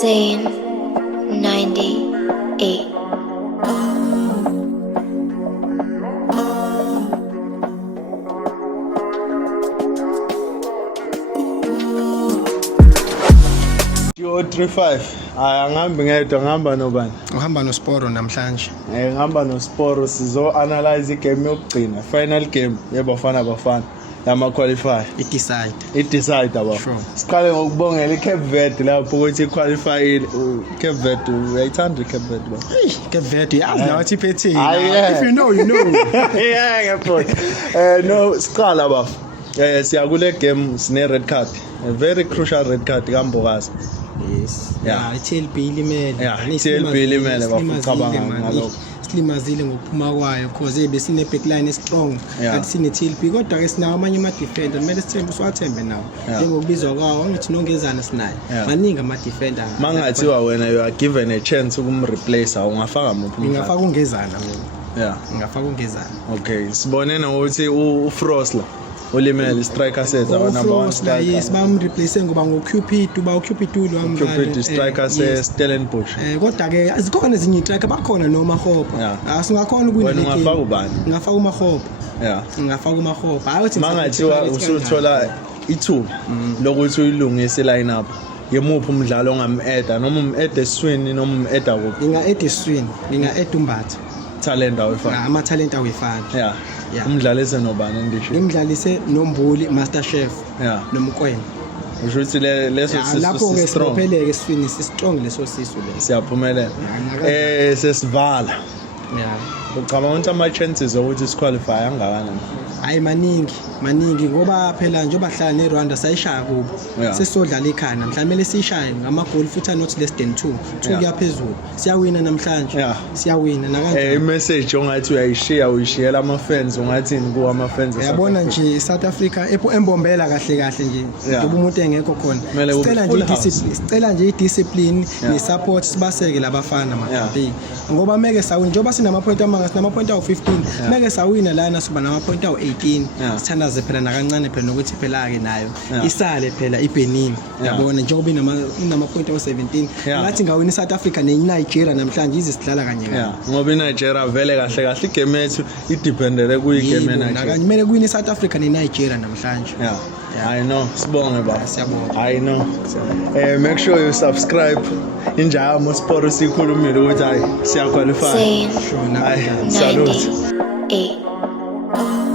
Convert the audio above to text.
Zane 98. Yo 35 angihambi ngedwa ngihamba nobani Uhamba noSporo namhlanje. ngihamba noSporo sizo analyze igame yokugcina final game yeBafana Bafana lama qualify Decide. aba Sure. siqale ngokubongela iCape Verde lapho ukuthi iqualify Cape Verde uyayithanda iCape Verde ba Hey, Cape Verde yazi nawe uthi iphethe. yeah. If you know, you know. yeah ngiyabona no siqala ba siyakule game sine red card, a very crucial red card kaMbokazi. Yes. Yeah. iTLB limele. Yeah, iTLB limele bafacabanga ngalokho. Silimazile ngokuphuma kwayo because besine backline strong. Yeah. Kanti sine TLB kodwa ke sinawo amanye ama defender kumele sithembe siwathembe nawo. Yeah. Njengokubizwa kwawo ngithi nongezana sinayo. Yeah. Maningi ama defender. Mangathiwa wena you are given a chance ukumreplace ungafaka muphi Ngingafaka ungezana mina. yeah Ngingafaka ungezana. okay sibone ukuthi uFrosla ulimele striker set aba number 1 striker yes bamreplace ngoba ngoCupid uCupid lo Cupid striker se Stellenbosch kodwa ke azikhona ezinye striker bakhona noma Hopa Yeah. singakhona ukuwina wena ungafaka ubani ngafaka uMahopa yeah ngafaka uMahopa hayi uthi mangathiwa usuthola ithuba lokuthi uyilungise line up yemuphi umdlalo ongameda noma umeda eswini noma umeda kuphi nginga-add eswini nginga-add umbatha talent awufaka ama talent awifana yeah Yeah. umdlalise nobani ndisho ngimdlalise noMbuli Master Chef yeah noMkwena usho ukuthi leso lapho ke strong sibopheleke eswini si strong leso sisu leso siyaphumelela sesivala yeah ucabanga ukuthi ama chances ukuthi siqualify angakanani hayi maningi ngoba phela njengoba hlala neRwanda sayishaya kubo Yeah. sesodlala ekhaya namhlanje mele sishaye ngamagoli futhi not less than 2 Yeah. kuya phezulu siyawina namhlanje Yeah. siyawina nakanjani imessage ongathi uyishiyela ama fans ungathini kuwa ama fans uyabona nje South Africa embombela kahle nje Yeah. ngoba umuntu engekho khona Kumele kube sicela nje full house. idiscipline sicela nje idiscipline Yeah. nesupport sibaseke labafana Yeah. macampaign ngoba meke sawina njengoba sinama point amanga sinama point awu 15 meke sawina lana siba nama point awu 18 Yeah. sithandaze phela nakancane phela nokuthi phela ke nayo Yeah. isale phela iBenin Yeah. yabona njengoba inama point awu 17 Yeah. ngathi ngawina South Africa neNigeria namhlanje izisidlala kanye yeah ngoba iNigeria vele kahle igame yethu idependele kuyigame nakanye eNigeria kumele kuwine South Africa neNigeria namhlanje yeah I know sibonge ba Siyabonga. I know make sure you subscribe injamo Sport sikhulumile ukuthi hayi siya qualify Zane Sure, hayi salute 98.